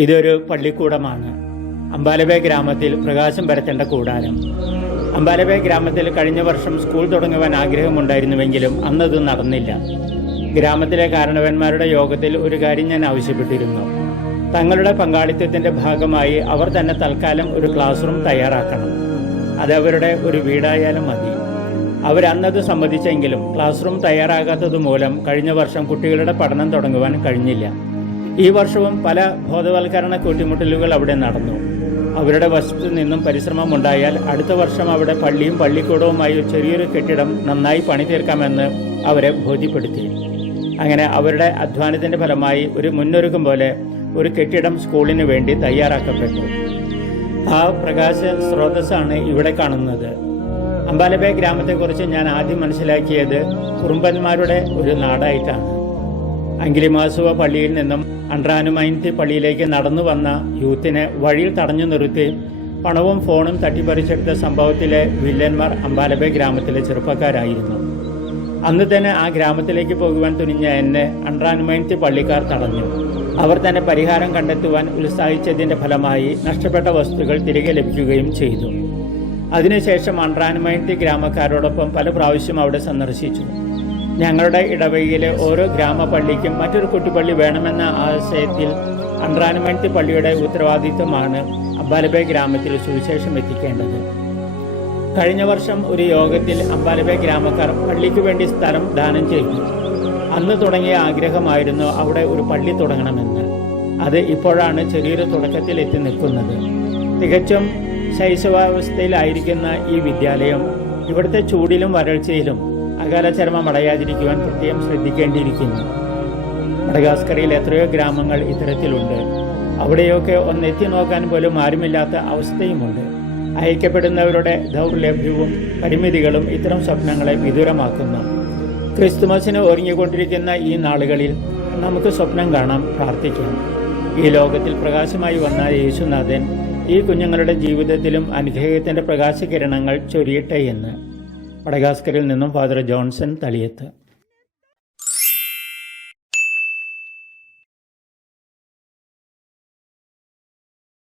ഇതൊരു പള്ളിക്കൂടമാണ്. അമ്പാലബേ ഗ്രാമത്തിൽ പ്രകാശം പരത്തേണ്ട കൂടാരം. അമ്പാലബേ ഗ്രാമത്തിൽ കഴിഞ്ഞ വർഷം സ്കൂൾ തുടങ്ങുവാൻ ആഗ്രഹമുണ്ടായിരുന്നുവെങ്കിലും അന്നത് നടന്നില്ല. ഗ്രാമത്തിലെ കാരണവന്മാരുടെ യോഗത്തിൽ ഒരു കാര്യം ഞാൻ ആവശ്യപ്പെട്ടിരുന്നു. തങ്ങളുടെ പങ്കാളിത്തത്തിൻ്റെ ഭാഗമായി അവർ തന്നെ തൽക്കാലം ഒരു ക്ലാസ് റൂം തയ്യാറാക്കണം. അത് അവരുടെ ഒരു വീടായാലും മതി. അവരന്നത് സമ്മതിച്ചെങ്കിലും ക്ലാസ് റൂം തയ്യാറാകാത്തത് മൂലം കഴിഞ്ഞ വർഷം കുട്ടികളുടെ പഠനം തുടങ്ങുവാൻ കഴിഞ്ഞില്ല. ഈ വർഷവും പല ബോധവൽക്കരണ കൂട്ടിമുട്ടലുകൾ അവിടെ നടന്നു. അവരുടെ വശത്തു നിന്നും പരിശ്രമമുണ്ടായാൽ അടുത്ത വർഷം അവിടെ പള്ളിയും പള്ളിക്കൂടവുമായി ചെറിയൊരു കെട്ടിടം നന്നായി പണി തീർക്കാമെന്ന് അവരെ ബോധ്യപ്പെടുത്തി. അങ്ങനെ അവരുടെ അധ്വാനത്തിൻ്റെ ഫലമായി ഒരു മുന്നൊരുക്കം പോലെ ഒരു കെട്ടിടം സ്കൂളിന് വേണ്ടി തയ്യാറാക്കപ്പെട്ടു. ആ പ്രകാശ സ്രോതസ്സാണ് ഇവിടെ കാണുന്നത്. അമ്പാലബേ ഗ്രാമത്തെക്കുറിച്ച് ഞാൻ ആദ്യം മനസ്സിലാക്കിയത് കുറുമ്പന്മാരുടെ ഒരു നാടായിട്ടാണ്. അങ്കിലിമാസുവ പള്ളിയിൽ നിന്നും അൻഡ്രാനുമൈൻതി പള്ളിയിലേക്ക് നടന്നു വന്ന യൂത്തിനെ വഴിയിൽ തടഞ്ഞു നിർത്തി പണവും ഫോണും തട്ടിപ്പറിച്ചെടുത്ത സംഭവത്തിലെ വില്ലന്മാർ അമ്പാലബേ ഗ്രാമത്തിലെ ചെറുപ്പക്കാരായിരുന്നു. അന്ന് തന്നെ ആ ഗ്രാമത്തിലേക്ക് പോകുവാൻ തുനിഞ്ഞ എന്നെ അൻഡ്രാനുമൈൻതി പള്ളിക്കാർ തടഞ്ഞു. അവർ തന്നെ പരിഹാരം കണ്ടെത്തുവാൻ ഉത്സാഹിച്ചതിൻ്റെ ഫലമായി നഷ്ടപ്പെട്ട വസ്തുക്കൾ തിരികെ ലഭിക്കുകയും ചെയ്തു. അതിനുശേഷം അൻഡ്രാനുമൈൻതി ഗ്രാമക്കാരോടൊപ്പം പല പ്രാവശ്യം അവിടെ സന്ദർശിച്ചു. ഞങ്ങളുടെ ഇടവകയിലെ ഓരോ ഗ്രാമപള്ളിക്കും മറ്റൊരു കുട്ടിപ്പള്ളി വേണമെന്ന ആശയത്തിൽ അൻഡ്രാനുമൈൻതി പള്ളിയുടെ ഉത്തരവാദിത്വമാണ് അമ്പാലബേ ഗ്രാമത്തിൽ സുവിശേഷം എത്തിക്കേണ്ടത്. കഴിഞ്ഞ വർഷം ഒരു യോഗത്തിൽ അമ്പാലബേ ഗ്രാമക്കാർ പള്ളിക്ക് വേണ്ടി സ്ഥലം ദാനം ചെയ്തു. അന്ന് തുടങ്ങിയ ആഗ്രഹമായിരുന്നു അവിടെ ഒരു പള്ളി തുടങ്ങണമെന്ന്. അത് ഇപ്പോഴാണ് ചെറിയൊരു തുടക്കത്തിൽ എത്തി നിൽക്കുന്നത്. തികച്ചും ശൈശവാവസ്ഥയിലായിരിക്കുന്ന ഈ വിദ്യാലയം ഇവിടുത്തെ ചൂടിലും വരൾച്ചയിലും അകാല ചരമം അടയാതിരിക്കുവാൻ പ്രത്യേകം ശ്രദ്ധിക്കേണ്ടിയിരിക്കുന്നു. മഡഗാസ്കറിൽ എത്രയോ ഗ്രാമങ്ങൾ ഇത്തരത്തിലുണ്ട്. അവിടെയൊക്കെ ഒന്നെത്തി നോക്കാൻ പോലും ആരുമില്ലാത്ത അവസ്ഥയുമുണ്ട്. അയക്കപ്പെടുന്നവരുടെ ദൗർലഭ്യവും പരിമിതികളും ഇത്തരം സ്വപ്നങ്ങളെ വിദൂരമാക്കുന്നു. ക്രിസ്തുമസിന് ഒരുങ്ങിക്കൊണ്ടിരിക്കുന്ന ഈ നാളുകളിൽ നമുക്ക് സ്വപ്നം കാണാം, പ്രാർത്ഥിക്കാം. ഈ ലോകത്തിൽ പ്രകാശമായി വന്ന യേശുനാഥൻ ഈ കുഞ്ഞുങ്ങളുടെ ജീവിതത്തിലും അനുഗ്രഹത്തിൻ്റെ പ്രകാശകിരണങ്ങൾ ചൊരിയട്ടെ എന്ന്. മഡഗാസ്കറിൽ നിന്നും ഫാദർ ജോൺസൺ തളിയത്ത്.